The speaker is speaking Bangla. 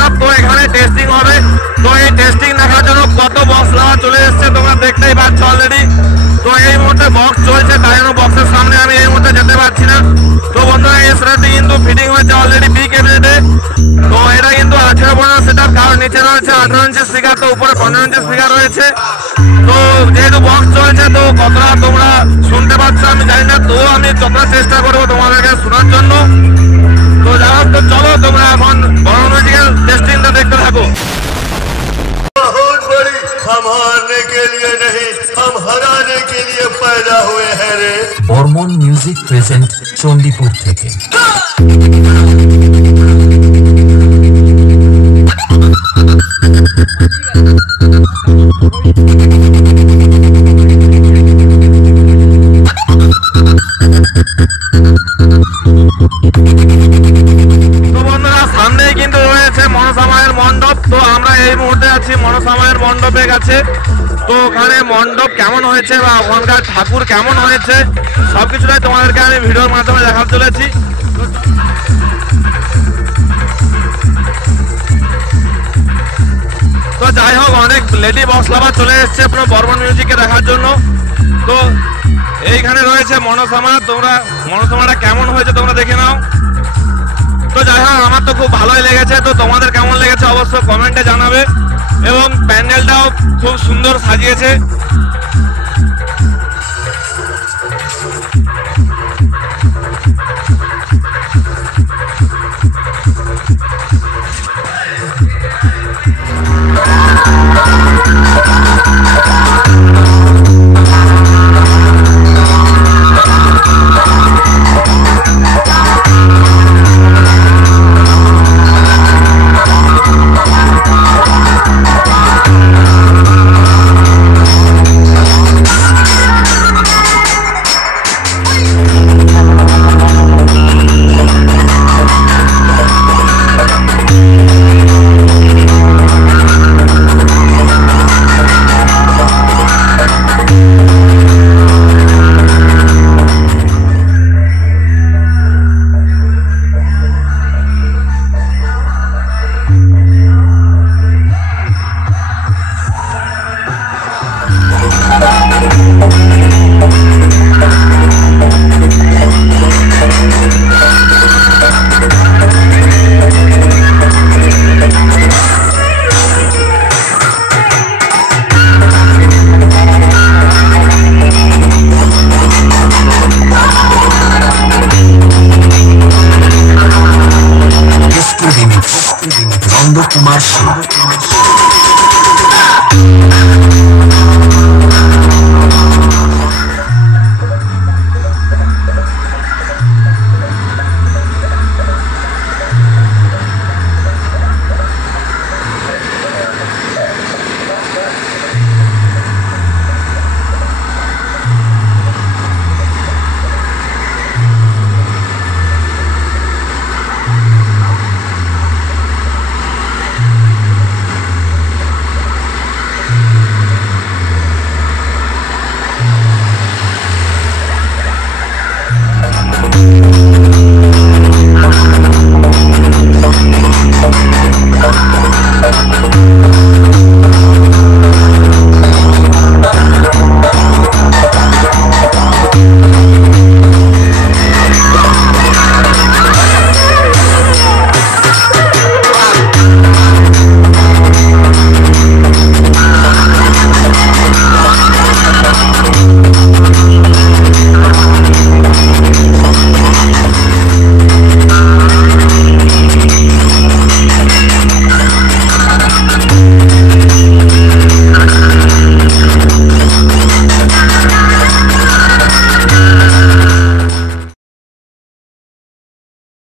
মণ্ডপ। তো এখানে টেস্টিং হবে। তো এই টেস্টিং দেখার জন্য কত বক্স লাভা চলে এসছে তোমরা দেখতেই পাচ্ছ অলরেডি। তো এই মুহূর্তে বক্স চলছে, তাই জন্য বক্সের সামনে আমি এই মুহূর্তে যেতে পারছি না। তো বন্ধুরা এই সেটআপটি কিন্তু ফিটিং হয়েছে অলরেডি বি ক্যাবিনেটে। তো এটা কিন্তু 18-15 সেটআপ, কারণ নিচে রয়েছে 18 ইঞ্চি স্পিকার, তো উপরে 15 ইঞ্চি স্পিকার রয়েছে। তো যেহেতু বক্স চলছে তো কতটা তোমরা শুনতে পাচ্ছ আমি জানি না, তো আমি যতটা চেষ্টা করবো তোমাদেরকে শোনার জন্য। তো যাই হোক, তো চলো তোমরা এখন বড় মিউজিক্যাল টেস্টিংটা দেখতে থাকো। हम हारने के लिए नहीं, हम हराने के लिए पैदा हुए हैं रे। বর্মন মিউজিক প্রেজেন্ট চণ্ডীপুর থেকে। সামনেই কিন্তু রয়েছে মনসা মায়ের মণ্ডপ। তো আমরা এই মুহূর্তে আছি মনসা মায়ের মণ্ডপের কাছে। তো ওখানে মণ্ডপ কেমন হয়েছে বা ওখানকার ঠাকুর কেমন হয়েছে সবকিছুটাই তোমাদেরকে আমি ভিডিওর মাধ্যমে দেখাতে চলেছি। তো যাই হোক, অনেক লেডি বক্স লাভার চলে এসছে পুরো বর্মন মিউজিককে দেখার জন্য। তো এইখানে রয়েছে মনসা মা। তোমরা মনসা মাটা কেমন হয়েছে তোমরা দেখে নাও। তো যাই হোক, আমার তো খুব ভালোই লেগেছে। তো তোমাদের কেমন লেগেছে অবশ্যই কমেন্টে জানাবে। এবং প্যান্ডেলটাও খুব সুন্দর সাজিয়েছে।